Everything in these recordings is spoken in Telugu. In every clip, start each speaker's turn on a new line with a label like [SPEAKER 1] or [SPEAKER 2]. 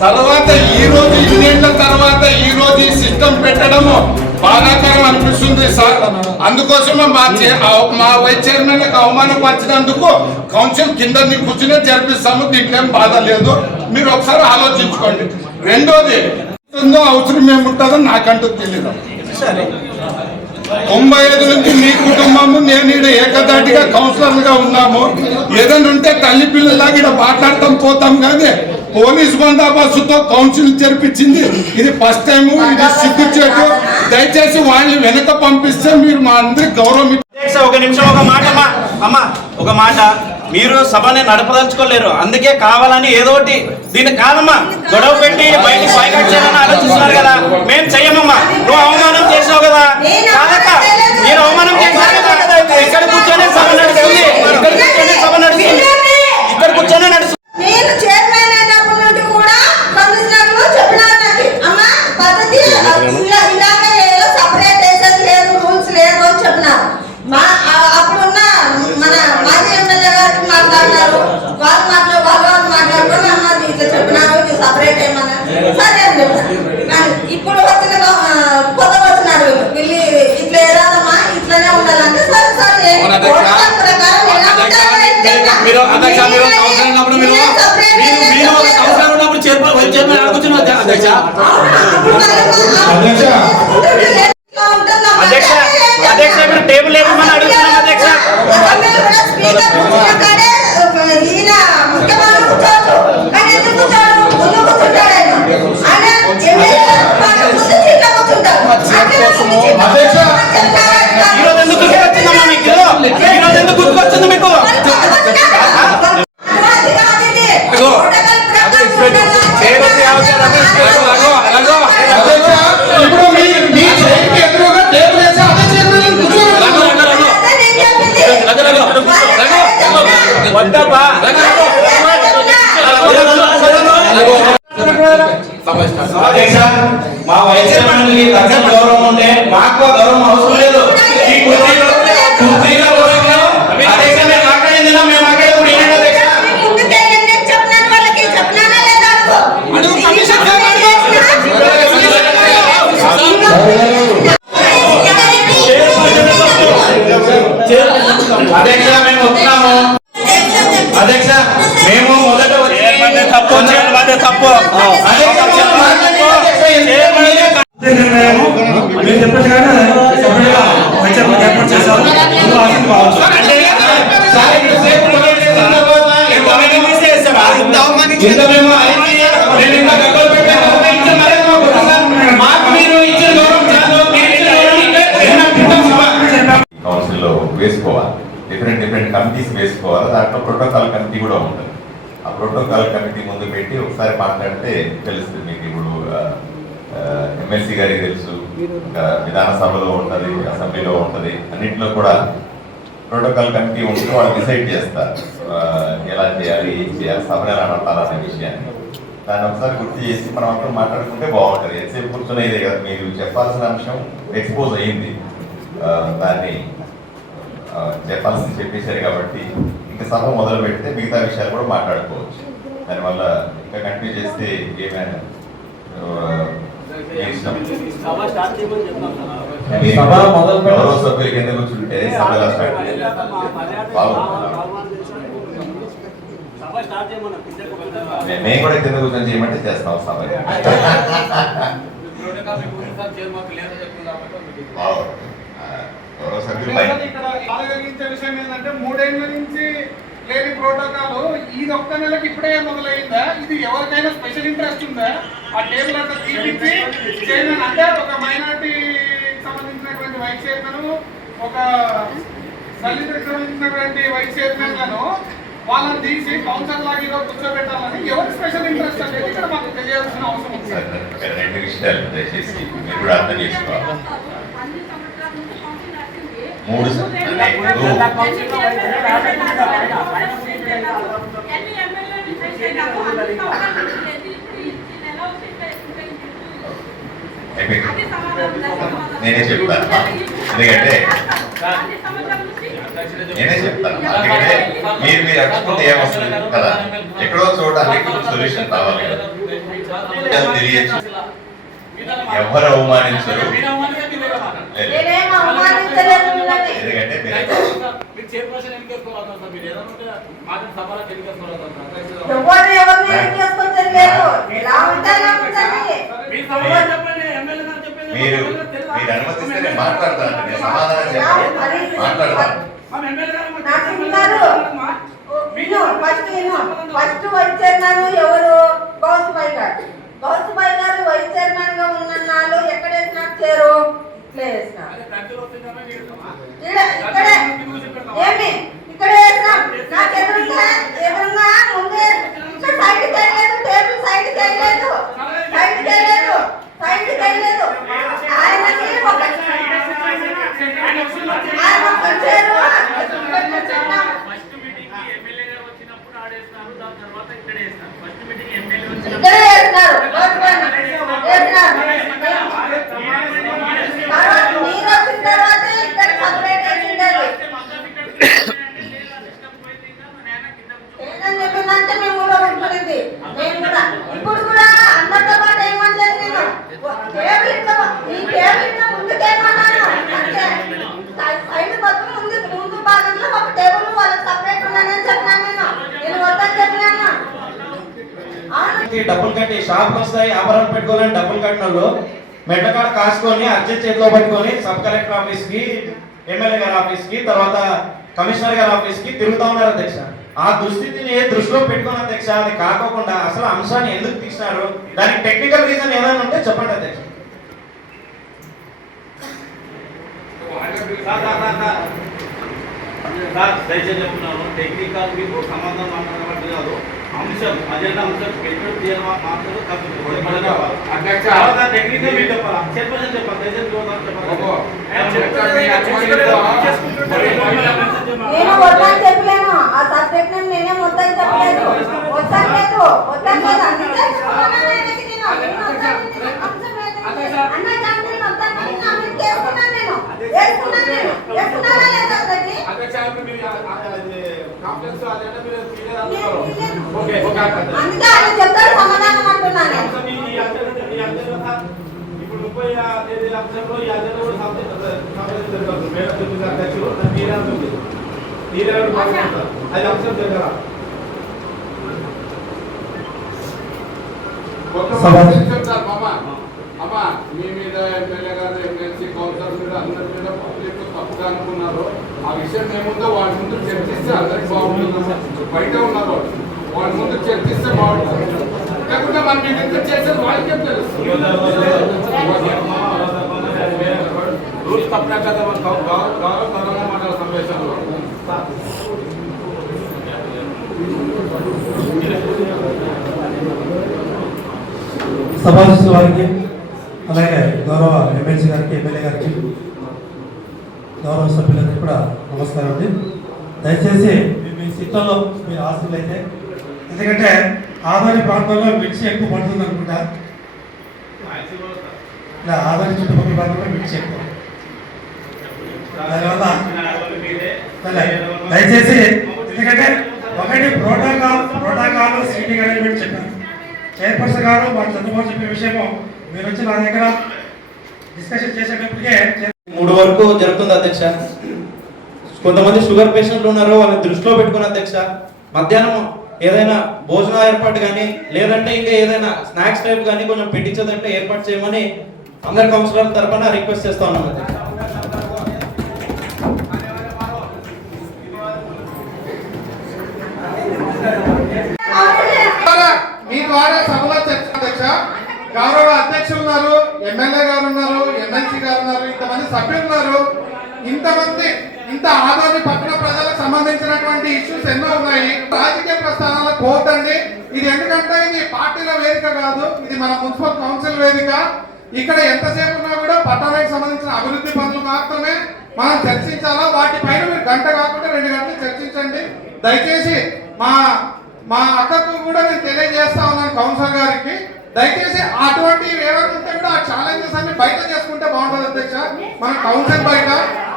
[SPEAKER 1] తర్వాత ఈ రోజు ఇన్నేళ్ళ తర్వాత ఈ రోజు ఈ సిస్టమ్ పెట్టడము బాధాకరం అనిపిస్తుంది సార్. అందుకోసమే మా ఆ- మా వైస్ చైర్మన్ అవమానపరిచినందుకు కౌన్సిల్ కింద కూర్చునే జరిపిస్తాము దీంట్లో బాధ లేదు. మీరు ఒకసారి ఆలోచించుకోండి. రెండోది ఉందో అవసరం ఏముంటుందో నాకంటూ తెలియదు తొంభై ఐదు నుంచి మీ కుటుంబము నేను ఇక్కడ ఏకదాటిగా కౌన్సిలర్గా ఉన్నాము. ఏదైనా ఉంటే తల్లి పిల్లలాగా ఇక్కడ మాట్లాడతాం పోతాం కానీ పోలీస్ బందోబస్తుతో కౌన్సిల్ జరిపించింది. ఇది ఫస్ట్ టైం ఇది సిగ్గు చేటు దయచేసి వాళ్ళని వెనక పంపిస్తే మీరు మా అందరికి గౌరవం
[SPEAKER 2] ఒక నిమిషం ఒక మాట అమ్మా అమ్మ ఒక మాట. మీరు సభని నడపదలుచుకోలేరు. అందుకే కావాలని ఏదో ఒకటి దీన్ని కాదమ్మా. గొడవ పెట్టి బయటికి పైకొచ్చారని ఆలోచిస్తున్నారు కదా. మేము చెయ్యమమ్మా. నువ్వు అవమానం
[SPEAKER 3] ¡Vamos!
[SPEAKER 4] కౌన్సిల్లో వేసుకోవాలి డిఫరెంట్ డిఫరెంట్ కమిటీస్ వేసుకోవాలి దాంట్లో ప్రోటోకాల్ కమిటీ కూడా ఉంటుంది ఆ ప్రోటోకాల్ కమిటీ ముందు పెట్టి ఒకసారి మాట్లాడితే తెలుస్తుంది మీకు ఇప్పుడు ఎమ్మెల్సీ గారికి తెలుసు ఇంకా విధానసభలో ఉంటుంది అసెంబ్లీలో ఉంటుంది అన్నింటిలో కూడా ప్రోటోకాల్ కమిటీ ఉంటే వాళ్ళు డిసైడ్ చేస్తారు ఎలా చేయాలి ఏం చేయాలి సభను ఎలా నడపాలనే విషయాన్ని దాన్ని ఒకసారి గుర్తు చేసి మనం అందరం మాట్లాడుకుంటే బాగుంటుంది ఎంతసేపు కూర్చునేదే కదా మీరు చెప్పాల్సిన అంశం ఎక్స్పోజ్ అయ్యింది దాన్ని చెప్పాల్సింది చెప్పేశారు కాబట్టి ఇంకా సభ మొదలు పెడితే మిగతా విషయాలు కూడా మాట్లాడుకోవచ్చు దానివల్ల ఇంకా కంటిన్యూ చేస్తే ఏమైనా ఇష్టం. మీ
[SPEAKER 3] సభ మొదలు
[SPEAKER 4] గౌరవ సభ్యులు కింద కూర్చుంటే సభ మేము కూడా కింద కూర్చొని చేయమంటే చేస్తాం సభ. గౌరవ సభ్యులు
[SPEAKER 1] విషయం ఏంటంటే మూడేళ్ళ నుంచి లేని ప్రోటోకాల్ ఇది ఒక్క నెలకి ఇప్పుడే మొదలైందా? ఇది ఎవరికైనా స్పెషల్ ఇంట్రెస్ట్ ఉందా? ఆ టేబుల్ అంతా అంటే ఒక మైనార్టీ సంబంధించినటువంటి వైస్ చైర్మన్ ఒక దళితులకు సంబంధించినటువంటి వైస్ చైర్మన్లను వాళ్ళని తీసి కౌన్సిల్ లాగా ఈరోజు కూర్చోబెట్టాలని ఎవరి స్పెషల్ ఇంట్రెస్ట్ అనేది ఇక్కడ మాకు తెలియాల్సిన అవసరం ఉంది.
[SPEAKER 4] సరే, సరే, రెండు విషయాలు దయచేసి మీరు కూడా అర్థం చేసుకోవాలి. మూడు అంటే ఇప్పుడు అయిపోయింది. నేనే చెప్తాను ఎందుకంటే నేనే చెప్తాను అందుకనే మీరు మీరు అడుచుకుంటే ఏమొస్తుంది? కదా ఎక్కడో చోట అన్నిటికీ సొల్యూషన్ రావాలి కదా. తెలియచ్చు. ఎవరు అవమానించరు. ఎందుకంటే
[SPEAKER 2] ఎవరు లేదు. ఎలా ఉంటే అలా ఉంచండి.
[SPEAKER 5] మీరు
[SPEAKER 4] మీరు
[SPEAKER 5] ఎమ్మెల్యే గారు
[SPEAKER 4] అనుమతిస్తే నేను మాట్లాడతాను. నేను సమాధానం చెప్పాను మాట్లాడతాను.
[SPEAKER 2] విను ఫస్ట్ విను ఫస్ట్ వైస్ చైర్మన్ ఎవరు గౌసుబాయ్ గారు గౌసుబాయ్ గారు వైస్ చైర్మన్గా ఉన్నన్నాళ్ళు ఎక్కడ వేసినారు చేరు ఇట్లే వేసినారు ఇక్కడే ఏమి ఇక్కడ వేసినాం నాకు ఎదురుగా ఎదురుగా ముందే సైడ్ చేయలేదు టేబుల్ సైడ్ చేయలేదు సైడ్ చేయలేదు సైడ్ చేయలేదు ఆయనకి ఒక ఆయన ఒక చేరు పెట్టినాం.
[SPEAKER 6] ఫస్ట్ మీటింగ్కి ఎమ్మెల్యే గారు వచ్చినప్పుడు ఆడేస్తారు దాని తర్వాత ఇక్కడ వేస్తారు ఫస్ట్ మీటింగ్ ఎమ్మెల్యే
[SPEAKER 2] ఇక్కడే వేసినారు గౌసుబాయ్ వేసినారు తర్వాత మీరు వచ్చిన తర్వాత ఇక్కడ సపరేట్ వేసిండేది ఏంటని చెప్పిందంటే మేము కూడా పెట్టుకునేది నేను కూడా ఇప్పుడు కూడా అందరితో పాటు ఏమనలేదు నేను టేబుల్ ఇట్లా ఈ టేబుల్ ఇట్లా ముందుకేమన్నాను అంతే సై- సైడ్ పక్కన ముందు ముందు భాగంలో ఒక టేబుల్ వాళ్ళకి సపరేట్ ఉన్నానని చెప్పినాను నేను నేను వద్దని చెప్పినాను అవును
[SPEAKER 3] ఈ డబ్బులు కట్టి షాపులు వస్తాయి వ్యాపారాలు పెట్టుకోవాలని డబ్బులు కట్టిన వాళ్ళు మెట్టకాడ కాసుకొని అర్జెంట్ చేతిలో పట్టుకొని సబ్ కలెక్టర్ ఆఫీస్కి ఎమ్మెల్యే గారి ఆఫీస్కి తర్వాత కమిషనర్ గారి ఆఫీస్కి తిరుగుతా ఉన్నారు అధ్యక్ష. ఆ దుస్థితిని దృష్టిలో పెట్టుకున్న అధ్యక్ష అది కాకోకుండా అసలు అంశాన్ని ఎందుకు తీసినారు? దానికి టెక్నికల్ రీజన్ ఏదైనా ఉంటే చెప్పండి అధ్యక్ష.
[SPEAKER 7] దయచేసి చెప్తున్నాను. టెక్నికల్ మీకు సంబంధం కాదు అంశం అజెండా అంశం పెట్టడం తీయడం మాత్రం
[SPEAKER 1] అధ్యక్ష.
[SPEAKER 7] టెక్నికల్ మీకు చెప్పాలా? చెప్పండి చెప్పాలి దయచేసి
[SPEAKER 1] ఓహో.
[SPEAKER 2] నేను వద్దని చెప్పలేను. ఆ సబ్జెక్ట్ నేను నేనే వద్దని చెప్పలేదు. వద్దని లేదు. వద్దని లేదు. అందుకే చెప్తున్నాను ఆయనకి నేను. అన్న దాన్ని నేను వద్దని నేను చేసుకున్నాను నేను వేసుకున్నాను నేను వేసుకున్నానా లేదా అతన్ని? నేను ఇయ్యను.
[SPEAKER 1] ఓకే ఓకే
[SPEAKER 2] అందుకే ఆయన చెప్తాడు సమాధానం అంటున్నాను. నేను.
[SPEAKER 7] ఇప్పుడు ముప్పై తేదీ అంశంలో ఈ అజెండా కూడా సంబంధించారు మేడం చెప్పింది అధ్యక్షులు మీరే అంటుంది మీరే పాల్గొంటారు అది అంశం దగ్గర
[SPEAKER 1] చెప్తారు మామ అమ్మ మీ మీద ఎమ్మెల్యే గారు ఎమ్మెల్సీ కౌన్సిలర్ మీద అందరి మీద పబ్లిక్ తప్పుగా అనుకున్నారు ఆ విషయం ఏముందో వాడి ముందు చర్చిస్తే అందరికి బాగుంటుంది బయట ఉన్నారు వాళ్ళు. వాడి ముందు చర్చిస్తే బాగుంటుంది. లేకుంటే మనం ఎంత చేసేది వాళ్ళకే తెలుసు రూల్స్ తప్పినాక గౌరవ మండల సమావేశంలో?
[SPEAKER 8] సభాధ్యక్షుల వారికి అలాగే గౌరవ ఎమ్మెల్సీ గారికి ఎమ్మెల్యే గారికి గౌరవ సభ్యులందరికీ కూడా నమస్కారం అండి. దయచేసి మీ మీ సీట్లలో మీరు ఆస్తులు అయితే ఎందుకంటే ఆదాని ప్రాంతంలో మిర్చి ఎక్కువ పడుతుంది అనుకుంటా. ఇలా ఆదాని చుట్టుపక్కల ప్రాంతంలో మిర్చి ఎక్కువ. దానివల్ల దయచేసి ఎందుకంటే ఒకటి ప్రోటోకాల్ ప్రోటోకాల్ సీటింగ్ అరేంజ్మెంట్ చెప్పాను. చైర్పర్సన్ గారు వాళ్ళు చంద్రబాబు చెప్పిన విషయము మీరు వచ్చి నా దగ్గర డిస్కషన్ చేసేటప్పటికే
[SPEAKER 3] మూడు వరకు జరుగుతుంది అధ్యక్ష. కొంతమంది షుగర్ పేషెంట్లు ఉన్నారు వాళ్ళని దృష్టిలో పెట్టుకున్న అధ్యక్ష. మధ్యాహ్నం ఏదైనా భోజన ఏర్పాటు కానీ లేదంటే ఇంకా ఏదైనా స్నాక్స్ టైప్ కానీ కొంచెం పెట్టించదంటే ఏర్పాటు చేయమని అందరి కౌన్సిలర్ తరఫున రిక్వెస్ట్ చేస్తా ఉన్నాం.
[SPEAKER 1] మీ ద్వారా సభలో అధ్యక్ష గౌరవ అధ్యక్షులు ఉన్నారు ఎమ్మెల్యే గారు ఉన్నారు ఎమ్మెల్సీ గారు ఉన్నారు ఇంతమంది సభ్యులు ఉన్నారు. ఇంతమంది ఇంత ఆదోని సంబంధించినటువంటి ఇష్యూస్ ఎన్నో ఉన్నాయి. రాజకీయ ప్రస్థానాలకు పోతండి ఇది ఎందుకంటే ఇది పార్టీల వేదిక కాదు. ఇది మన మున్సిపల్ కౌన్సిల్ వేదిక. ఇక్కడ ఎంతసేపు ఉన్నా కూడా పట్టణానికి సంబంధించిన అభివృద్ధి పనులు మాత్రమే మనం చర్చించాలా? వాటిపైన మీరు గంట కాకుండా రెండు గంటలు చర్చించండి. దయచేసి మా మా అక్కకు కూడా నేను తెలియజేస్తా ఉన్నాను కౌన్సిలర్ గారికి. దయచేసి అటువంటి ఏమైనా ఉంటే కూడా ఆ ఛాలెంజెస్ అన్ని బయట చేసుకుంటే బాగుంటుంది అధ్యక్ష. మన కౌన్సిల్ బయట.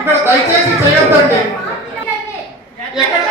[SPEAKER 1] ఇక్కడ దయచేసి చేయొద్దండి. ఎక్కడ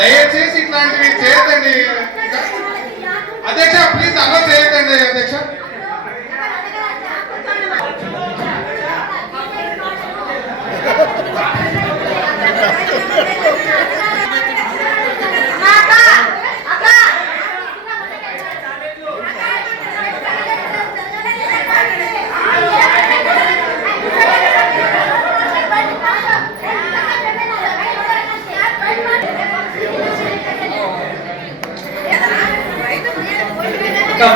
[SPEAKER 1] దయచేసి దయచేసి ఇట్లాంటివి చేయొద్దండి అధ్యక్ష ప్లీజ్ అలా చేయొద్దండి అధ్యక్ష
[SPEAKER 3] ఇంకా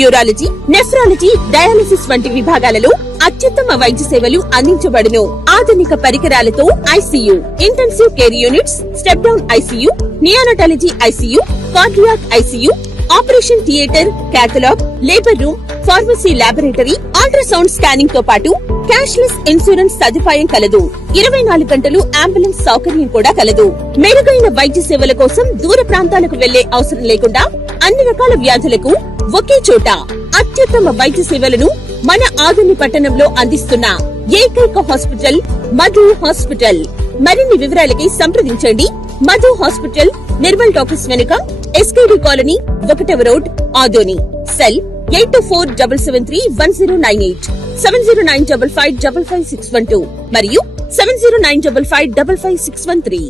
[SPEAKER 9] urology nephrology dialysis వంటి విభాగాలలో అత్యుత్తమ వైద్య సేవలు అందించబడును. ఆధునిక పరికరాలతో ICU intensive care units step down ICU neonatology ICU cardiac ICU operation theatre cath lab labour room pharmacy laboratory ultrasound స్కానింగ్తో పాటు క్యాష్లెస్ ఇన్సూరెన్స్ సదుపాయం కలదు. ఇరవై నాలుగు గంటలు అంబులెన్స్ సౌకర్యం కూడా కలదు. మెరుగైన వైద్య సేవల కోసం దూర ప్రాంతాలకు వెళ్ళే అవసరం లేకుండా అన్ని రకాల వ్యాధులకు ఒకే చోట అత్యుత్తమ వైద్య సేవలను మన ఆదుని పట్టణంలో అందిస్తున్న ఏకైక హాస్పిటల్ మధు హాస్పిటల్. మరిన్ని వివరాలకి సంప్రదించండి. మధు హాస్పిటల్ నిర్మల్ టాకీస్ వెనుక ఎస్కేడి కాలనీ ఒకటవ road Adoni. Cell eight two four double seven three one zero nine eight seven zero nine double five double five six one two మరియు seven zero nine double five double five six one three.